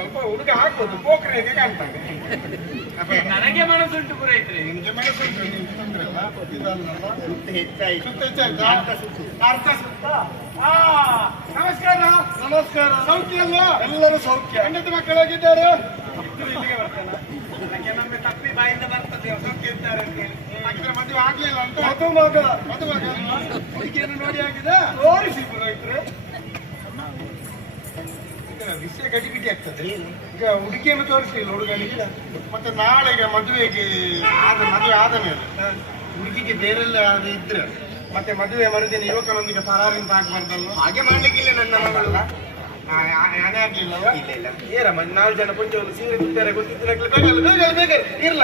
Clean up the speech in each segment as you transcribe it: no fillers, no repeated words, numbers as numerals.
ಸ್ವಲ್ಪ ಹುಡುಗ ಹಾಕ್ಬೋದು, ಪೋಖ್ರಿಗೆ ಕಾಣ್ತಾನೆ. ನನಗೆ ಮನಸ್ಸುಂಟು ಪುರೋಹಿತ್ರೆ. ನಿಮ್ಗೆ ಮನಸ್ಸುಂಟು, ನೀವು ತೊಂದ್ರೆ ಅಲ್ಲ, ಸುತ್ತ ಹೆಚ್ಚಾಯ್ತು. ಅರ್ಥ ಸುತ್ತ. ನಮಸ್ಕಾರ. ನಮಸ್ಕಾರ. ಸೌಖ್ಯ ಅಲ್ವಾ? ಎಲ್ಲರೂ ಸೌಖ್ಯ. ಹೆಂಡತಿ ಮಕ್ಕಳಾಗಿದ್ದಾರೆ? ಇಲ್ಲಿಗೆ ಬರ್ತಾನ. ನನಗೆ ನಮ್ಗೆ ತಪ್ಪಿ ಬಾಯಿಂದ ಬರ್ತದೆ ಸೌಖ್ಯ ಇದ್ದಾರೆ ಅಂತ ಹೇಳಿ. ಹಾಗಿದ್ರೆ ಮದುವೆ ಆಗ್ಲಿಲ್ಲ ಅಂತ? ಮದುವಾಗ ಹುಡುಗಿಯನ್ನು ನೋಡಿ ಆಗಿದೆ? ತೋರಿಸಿ ಪುರೋಹಿತ್ರೆ. ವಿಷಯ ಗಡಿಬಿಡಿ ಆಗ್ತದೆ. ಈಗ ಹುಡುಗಿಯನ್ನು ತೋರಿಸಲಿಲ್ಲ ಹುಡುಗನಿಗೆ, ಮತ್ತೆ ನಾಳೆಗೆ ಮದುವೆ ಆದ ಮೇಲೆ ಹುಡುಗಿಗೆ ಬೇರೆಲ್ಲ ಇದ್ರೆ ಮತ್ತೆ ಮದುವೆ ಮರುದಿನ ಯುವಕನೊಂದಿಗೆ ಪರಾರಿಂದ ಆಗ್ಬಾರ್ದಲ್ಲ. ಹಾಗೆ ಮಾಡ್ಲಿಕ್ಕಿಲ್ಲ. ನನ್ನ ಮಗಳು ಹಣೆ ಆಗ್ಲಿಲ್ಲ. ಇಲ್ಲ ಏರಮ್ಮ, 4 ಜನ ಪುಂಜವನ್ನು ಸೀರೆ ಬಿಡ್ತಾರೆ ಗೊತ್ತಿದ್ರೆ ಬೇಗ ಇರ್ಲ.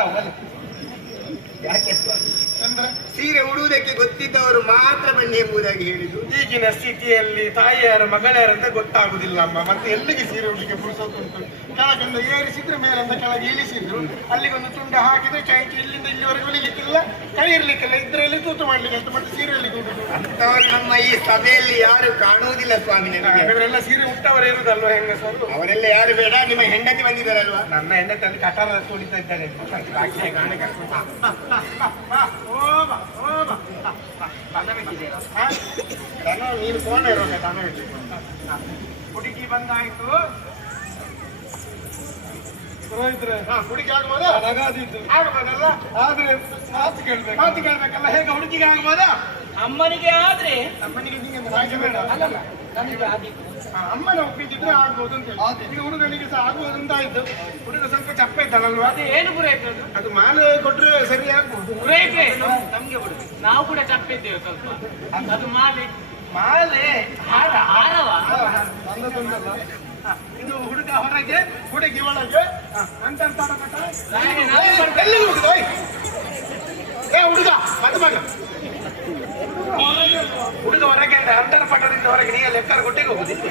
ಯಾಕೆ ಸ್ವಾಮಿ ಅಂದ್ರೆ ಸೀರೆ ಉಡುವುದಕ್ಕೆ ಗೊತ್ತಿದ್ದವರು ಮಾತ್ರ ಬನ್ನಿ ಎಂಬುದಾಗಿ ಹೇಳಿದ್ರು. ಈಗಿನ ಸ್ಥಿತಿಯಲ್ಲಿ ತಾಯಿಯಾರ ಮಗಳ್ಯಾರ ಅಂತ ಗೊತ್ತಾಗುದಿಲ್ಲ ಅಮ್ಮ. ಮತ್ತೆ ಎಲ್ಲಿಗೆ ಸೀರೆ ಉಡ್ಲಿಕ್ಕೆ ಪುರುಸೊತ್ತುಂಟು? ಕೆಳಗಿಂದ ಏರಿಸಿದ್ರೆ ಮೇಲಿಂದ ಕೆಳಗೆ ಇಳಿಸಿದ್ರು, ಅಲ್ಲಿಗೊಂದು ತುಂಡ ಹಾಕಿದ್ರೆ ಚೈಕಿ ಇಲ್ಲಿಂದ ಇಲ್ಲಿವರೆಗೆ ಇಳಿಲಿಕ್ಕಿಲ್ಲ, ಕೈ ಇರ್ಲಿಕ್ಕಿಲ್ಲ, ಇದ್ರಲ್ಲಿ ತೂತು ಮಾಡ್ಲಿಕ್ಕೆ ಅಂತ ಮತ್ತೆ ಸೀರೆಯಲ್ಲಿ ಕೂಡುದು ಅಂತವರು ನಮ್ಮ ಈ ಸಭೆಯಲ್ಲಿ ಯಾರು ಕಾಣುವುದಿಲ್ಲ ಸ್ವಾಮಿ. ಅವರೆಲ್ಲ ಸೀರೆ ಉಟ್ಟವರೇ ಇರುದಲ್ವ ಹೆಂಗಸರು? ಅವರೆಲ್ಲ ಯಾರು ಬೇಡ, ನಿಮ್ಮ ಹೆಂಡತಿ ಬಂದಿದ್ದಾರಲ್ವಾ? ನನ್ನ ಹೆಂಡತಿ ಅಲ್ಲಿ ಕಟಾರ ತುಳಿತಾ ಇದ್ದಾಳೆ. ನೀನು ಫೋನ್ ಇರೋಣ ತಾನೇ. ಹುಡುಗಿ ಬಂದಾಯ್ತು. ಹುಡುಗಿ ಆಗ್ಬೋದಾ? ಆಗ್ಬೋದಲ್ಲ? ಆದ್ರೆ ಮಾತು ಕೇಳ್ಬೇಕಲ್ಲ. ಹೇಗೆ ಹುಡುಗಿಗೆ ಆಗ್ಬೋದಾ? ಅಮ್ಮನಿಗೆ ಆದ್ರೆ ಅಮ್ಮನಿಗೆ ನಿಂಗೆ ಬೇಡ ಅಲ್ಲಲ್ಲ, ನನಗೆ ಆದೀತು. ಅಮ್ಮನ ಒಪ್ಪಿದ್ರೆ ಆಗ್ಬೋದು ಅಂತ ಹೇಳಿ. ಈಗ ಹುಡುಗನಿಗೆ ಸಹ ಆಗ್ಬೋದು ಅಂತ ಆಯ್ತು. ಹುಡುಗ ಸ್ವಲ್ಪ ಚಪ್ಪ ಇದ್ದಾನಲ್ವಾ? ಅದು ಏನು ಪುರೋಹಿತ್ರೆ? ಅದು ಮಾಲೆ ಕೊಟ್ರೆ ಸರಿ ಆಗ್ಬೋದು. ಪುರೋಹಿತ್ರೆ ನಮ್ಗೆ ಬಿಡು, ನಾವು ಕೂಡ ಚಪ್ಪಿದ್ದೇವೆ ಸ್ವಲ್ಪ. ಅದು ಮಾಲೆ ಹಾರವ ಇದು ಹುಡುಗ ಹೊರಗೆ, ಹುಡುಗಿ ಒಳಗೆ ಅಂತ ಹುಡುಗ ಮತ್ತೆ ಮಗ. ಹುಡುಗ ಹೊರಗೆ ಅಂದ್ರೆ ಅಂತರ ಪಟ್ಟದಿಂದ ಹೊರಗೆ, ನೀ ಲೆಕ್ಕರ್ ಕೊಟ್ಟಿಗೆ ಹೋಗುದಿತ್ತು.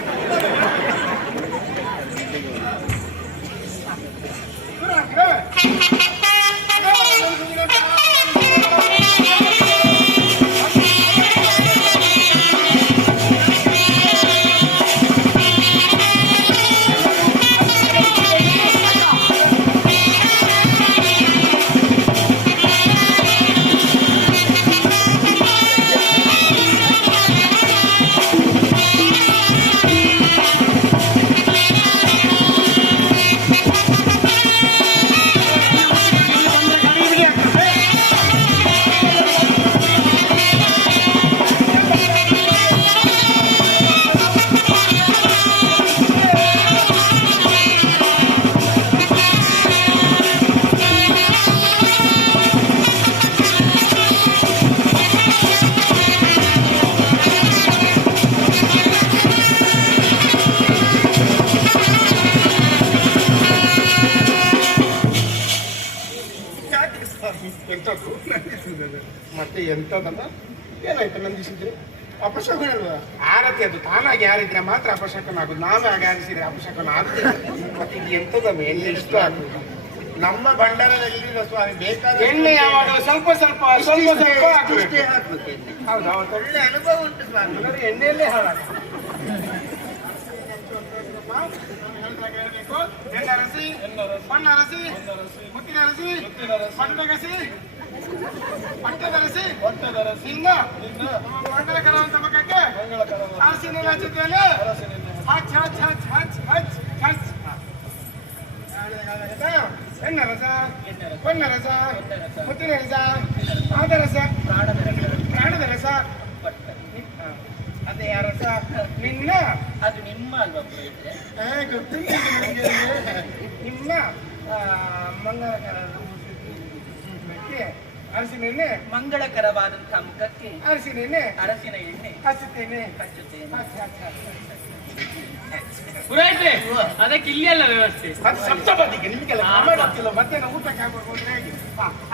ಮತ್ತೆ ಎಂತದಲ್ಲ, ಏನಾಯ್ತು ನಂದಿಸಿದ್ರೆ ಅಪಶಕನ ಅಲ್ವಾ? ಆರತಿ ಅದು ತಾನಾಗಿ ಆರಿದ್ರೆ ಮಾತ್ರ ಅಪಶಕನ ಆಗುದು. ನಾವೇ ಆಗ ಆರಿಸಿದ್ರೆ ಅಪಶಕನ ಆಗುದಿಲ್ಲ. ಮತ್ತೆ ಇದು ಎಂತದ ಮೇಲೆ ಇಷ್ಟ ಆಗುದು? ನಮ್ಮ ಭಂಡಾರದಲ್ಲಿ ಸ್ವಾಮಿ ಬೇಕಾದ ಎಣ್ಣೆ ಯಾವಾಗಲೂ ಸ್ವಲ್ಪ ಹಾಕ್ಬೇಕು. ಹೌದು, ಒಳ್ಳೆ ಅನುಭವ ಉಂಟು ಸ್ವಾಮಿ. ಎಣ್ಣೆಯಲ್ಲೇ ಹಾಳಾಗ ಹೇಳ್ಬೇಕು. ಎಣ್ಣರಸಿ, ಬಣ್ಣರಸಿ, ಮುತ್ತಿನರಸಿ, ಬಣ್ಣಗಸಿ, ಪಟ್ಟದರಸಿ, ಹಿಂಗ ಮಂಗಳಕರ ಅಂತ ಮಕ್ಕಕ್ಕೆ ಅರಸಿನ ಹಚ್ಚುತ್ತೇನೆ. ಹಚ್ ಹಚ್ ಹಚ್ ಹಚ್ ಹಚ್ ಹಚ್. ಎಣ್ಣರಸ, ಬಣ್ಣರಸ, ಮುತ್ತಿನ ರಸ, ಪಾದರಸ, ಪ್ರಾಣದ ರಸ. ಅದೇ ಯಾರ ರಸ? ನಿನ್ನ. ಅದು ನಿಮ್ಮ ಅಲ್ವಾ? ಗೊತ್ತಿಲ್ಲ ನಿಮ್ಮ ಮಂಗಳಕರ ಅರಸಿನ ಎಣ್ಣೆ, ಮಂಗಳಕರವಾದಂತಹ ಮುಖಕ್ಕೆ ಅರಸಿನ ಎಣ್ಣೆ, ಅರಸಿನ ಎಣ್ಣೆ ಹಚ್ಚುತ್ತೇನೆ. ಪುರೋಹಿತ್ರೆ ಅದಕ್ಕೆ ಇಲ್ಲಿ ಅಲ್ಲ ವ್ಯವಸ್ಥೆ. ಅದು ಸಪ್ತಪದಿಗೆ ನಿಮಗೆಲ್ಲ ಮಾಡ್ತಿಲ್ಲ. ಮಧ್ಯಾಹ್ನ ಊಟಕ್ಕೆ ಆಗ್ಬೋದು ಹೇಗೆ?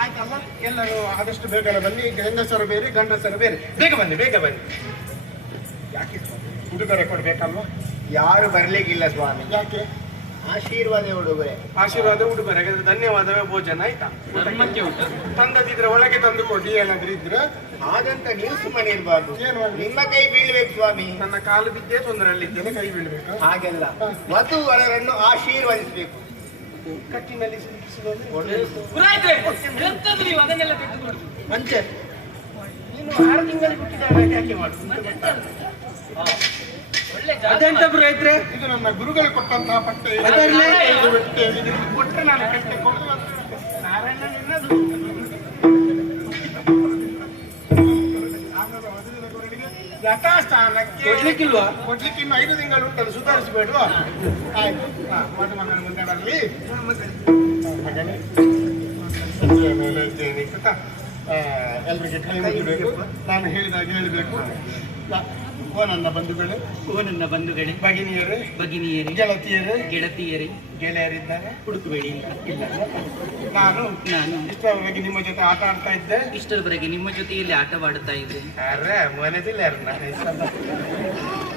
ಆಯ್ತಲ್ಲ, ಎಲ್ಲರೂ ಆದಷ್ಟು ಬೇಗನೆ ಬನ್ನಿ. ಹೆಂಗಸರು ಬೇರೆ, ಗಂಡಸರು ಬೇರೆ. ಬೇಗ ಬನ್ನಿ. ಯಾಕೆ ಹುಡುಗರೆ ಕೊಡ್ಬೇಕಲ್ವಾ? ಯಾರು ಬರ್ಲಿಕ್ಕಿಲ್ಲ ಸ್ವಾಮಿ. ಯಾಕೆ? ಆಶೀರ್ವಾದ ಉಡುಗೊರೆ. ಆಶೀರ್ವಾದ ಉಡುಗೊರೆ. ಹಾಗಾದ್ರೆ ಧನ್ಯವಾದವೇ ಭೋಜನ ಆಯ್ತಾ? ಧರ್ಮಕ್ಕೆ ಊಟ ತಂದದಿದ್ರೆ ಒಳಗೆ ತಂದು ಕೊಡಿ ಏನಾದ್ರೂ ಇದ್ರೆ. ಹಾಗಂತ ನೀವು ಸುಮ್ಮನೆ ಇರಬಾರ್ದು, ಏನು ಮಾಡ್ಲಿ? ನಿಮ್ಮ ಕೈ ಬೀಳ್ಬೇಕು ಸ್ವಾಮಿ. ನನ್ನ ಕಾಲು ಬಿದ್ದೇ ತೊಂದರೆಯಲ್ಲಿದ್ದೇನೆ, ಕೈ ಬೀಳ್ಬೇಕು. ಹಾಗೆಲ್ಲ ವಧು ವರರನ್ನು ಆಶೀರ್ವದಿಸಬೇಕು. ಕಟ್ಟಿನಲ್ಲಿ ಸಿಲುಕಿಸುವುದು ಪುರಾಯಿತ್ರೆ, ಎಂತದ್ದು ನೀವು ಅದನ್ನೆಲ್ಲ ತೆಗೆದುಕೊಡುದು? ಅಂಚೆ ನೀನು 6 ತಿಂಗಳಿಗೆ ಹುಟ್ಟಿದಾಗ ಯಾಕೆ ಮಾಡುದು? ಒಳ್ಳೆ ಅದೆಂತ ಪುರೋಹಿತ್ರೆ? ಇದು ನನ್ನ ಗುರುಗಳು ಕೊಟ್ಟಂತಹ ಪಟ್ಟೆ. ಅದರಲ್ಲೇ ಇದು ಬಿಟ್ಟೆ, ಇದು ಕೊಟ್ಟರೆ ನಾನು ಕಟ್ಟೆ ಕೊಡುವ ನಾರಾಯಣ ನಿನ್ನದು. ಯಥಾಸ್ಥಾನಕ್ಕೆ ಕೊಡ್ಲಿಕ್ಕಿಲ್ವಾ? ಕೊಡ್ಲಿಕ್ಕೆ ಇನ್ನು 5 ತಿಂಗಳು ಉಂಟಲ್ಲ, ಸುಧಾರಿಸಬೇಡುವ? ಆಯ್ತು. ಮದುಮಗನ ಮುಂದೆ ಬರಲಿ. ಮಗನೇ ಸಂಜೆಯ ಮೇಲೆ ಇದ್ದೇನೆ ಗೊತ್ತಾ? ಎಲ್ರಿಗೆ ಕೈ ಮುಗಿಬೇಕು, ನಾನು ಹೇಳಿದಾಗ ಹೇಳಬೇಕು. ಓ ನನ್ನ ಬಂಧುಗಳೇ, ಓ ನನ್ನ ಬಂಧುಗಳೇ, ಭಗಿನಿಯರೇ, ಭಗಿನಿಯರೇ, ಗೆಳತಿಯರೇ, ಗೆಳತಿಯರೇ, ಗೆಳೆಯರಿದ್ದಾರೆ, ಹುಡುಕಬೇಡಿ. ಇಲ್ಲ ನಾನು ಇಷ್ಟರವರೆಗೆ ನಿಮ್ಮ ಜೊತೆ ಆಟ ಆಡ್ತಾ ಇದ್ದೆ. ಇಷ್ಟರವರೆಗೆ ನಿಮ್ಮ ಜೊತೆಯಲ್ಲಿ ಆಟವಾಡುತ್ತಾ ಇದ್ದೆ. ಅರೆ ಮನೆದಿಲ್ಲ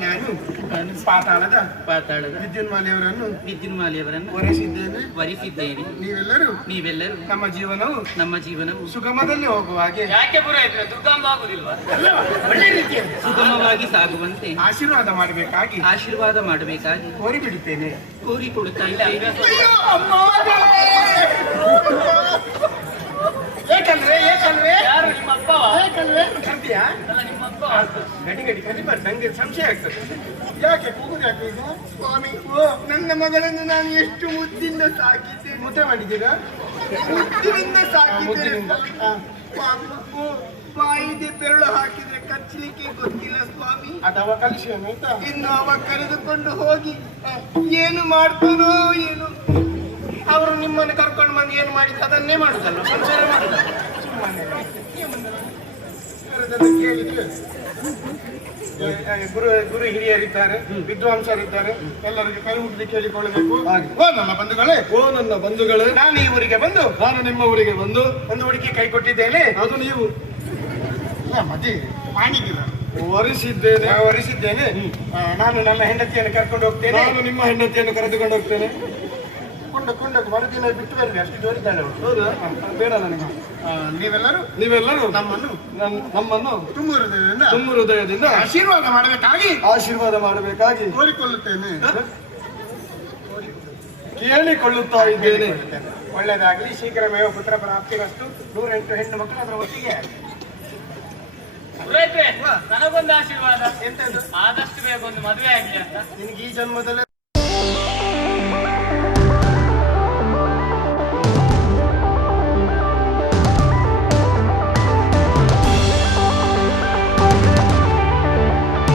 ನಾನು ಪಾತಾಳದ ವಿದ್ಯುನ್ಮಾಲಿಯವರನ್ನು ವಿದ್ಯುನ್ಮಾಲಿಯವರನ್ನು ವರಿಸಿದ್ದೇನೆ. ವರಿಸಿದ್ದೇನೆ. ನೀವೆಲ್ಲರೂ ನಮ್ಮ ಜೀವನವು ಸುಗಮದಲ್ಲಿ ಹೋಗುವ ಹಾಗೆ ಯಾಕೆ ಪುರೋಹಿತ್ರೆ, ದುರ್ಗಂಧ ಆಗುದಿಲ್ವಾ? ಒಳ್ಳೆ ರೀತಿಯಲ್ಲಿ ಸುಗಮವಾಗಿ ಸಾಗುವಂತೆ ಆಶೀರ್ವಾದ ಮಾಡಬೇಕಾಗಿ ಕೋರಿಬಿಡುತ್ತೇನೆ, ಕೋರಿಕೊಡುತ್ತಾ ಇದ್ದೇನೆ. ಏಕಲ್ವೇ ಯಾರು ನಿಮ್ಮ ಅಪ್ಪವ? ಕರ್ತೀಯಾ? ಅಲ್ಲ, ನಿಮ್ಮ ಅಪ್ಪ. ಗಡಿ ಕಲಿಬಾರ್ದು, ನಂಗೆ ಸಂಶಯ ಆಗ್ತದೆ. ಯಾಕೆ ಕೂಗುದು ಯಾಕೆ ಈಗ? ಸ್ವಾಮಿ, ನನ್ನ ಮಗಳನ್ನು ನಾನು ಎಷ್ಟು ಮುದ್ದಿಂದ ಸಾಕಿದ್ದೇನೆ. ಮುದ್ದೆ ಮಾಡಿದ್ದೀರಾ? ಮುದ್ದಿನಿಂದ ಸಾಕಿದ್ದೇನೆ. ಮುದ್ದಿನಿಂದ. ಪಾಪಕ್ಕೂ ಬಾಯಿಗೆ ಬೆರಳು ಹಾಕಿದ್ರೆ ಕಚ್ಚಲಿಕ್ಕೆ ಗೊತ್ತಿಲ್ಲ ಸ್ವಾಮಿ. ಅಥವಾ ಕಲಿಸಿಯನ್ನು ಆಯ್ತಾ? ಇನ್ನು ಅವ ಕರೆದುಕೊಂಡು ಹೋಗಿ ಏನು ಮಾಡ್ತಾನೋ ಏನು. ಅವರು ನಿಮ್ಮನ್ನು ಕರ್ಕೊಂಡು ಬಂದು ಏನು ಮಾಡಿದ್ರು ಅದನ್ನೇ ಮಾಡುದಲ್ಲ, ಸಂಸಾರ ಮಾಡುದಲ್ಲ. ಸುಮ್ಮನೆ ಕೇಳಿದ್ರೆ ಗುರು ಹಿರಿಯರಿದ್ದಾರೆ, ವಿದ್ವಾಂಸರಿದ್ದಾರೆ, ಎಲ್ಲರಿಗೆ ಕೈ ಮುಗಿದು ಕೇಳಿಕೊಳ್ಳಬೇಕು. ಓ ನನ್ನ ಬಂಧುಗಳೇ, ನಾನು ಈ ಊರಿಗೆ ಬಂದು, ನಾನು ನಿಮ್ಮ ಊರಿಗೆ ಬಂದು ಒಂದು ಹುಡುಗಿ ಕೈ ಕೊಟ್ಟಿದ್ದೇನೆ. ಅದು ನೀವು ವರಿಸಿದ್ದೇನೆ. ನಾನು ನನ್ನ ಹೆಂಡತಿಯನ್ನು ಕರ್ಕೊಂಡು ಹೋಗ್ತೇನೆ. ನಾನು ನಿಮ್ಮ ಹೆಂಡತಿಯನ್ನು ಕರೆದುಕೊಂಡು ಹೋಗ್ತೇನೆ. ಕೊಂಡ ಮರುದಿನ ಬಿಟ್ಟು ಬರಲಿ, ಅಷ್ಟು ಜೋರಿದ್ದಾಳೆ ಅವಳು. ಹೌದಾ? ಬೇಡ ನನಗೆ. ನೀವೆಲ್ಲರೂ ನಮ್ಮನ್ನು ತುಂಬ ಹೃದಯದಿಂದ ಆಶೀರ್ವಾದ ಮಾಡಬೇಕಾಗಿ ಕೋರಿಕೊಳ್ಳುತ್ತೇನೆ, ಕೇಳಿಕೊಳ್ಳುತ್ತಾ ಇದ್ದೇನೆ. ಒಳ್ಳೆಯದಾಗಲಿ, ಶೀಘ್ರವೇ ಪುತ್ರ ಪ್ರಾಪ್ತಿರಷ್ಟು. 108 ಹೆಣ್ಣು ಮಕ್ಕಳು ಅದರ ಒಟ್ಟಿಗೆ. ಪುರೋಹಿತ್ರೆ, ನನಗೊಂದು ಆಶೀರ್ವಾದ. ಎಂತದ್ದು? ಆದಷ್ಟು ಬೇಗ ಒಂದು ಮದುವೆ ಆಗ್ಲಿ ಅಂತ. ನಿನಗೆ ಈ ಜನ್ಮದಲ್ಲೇ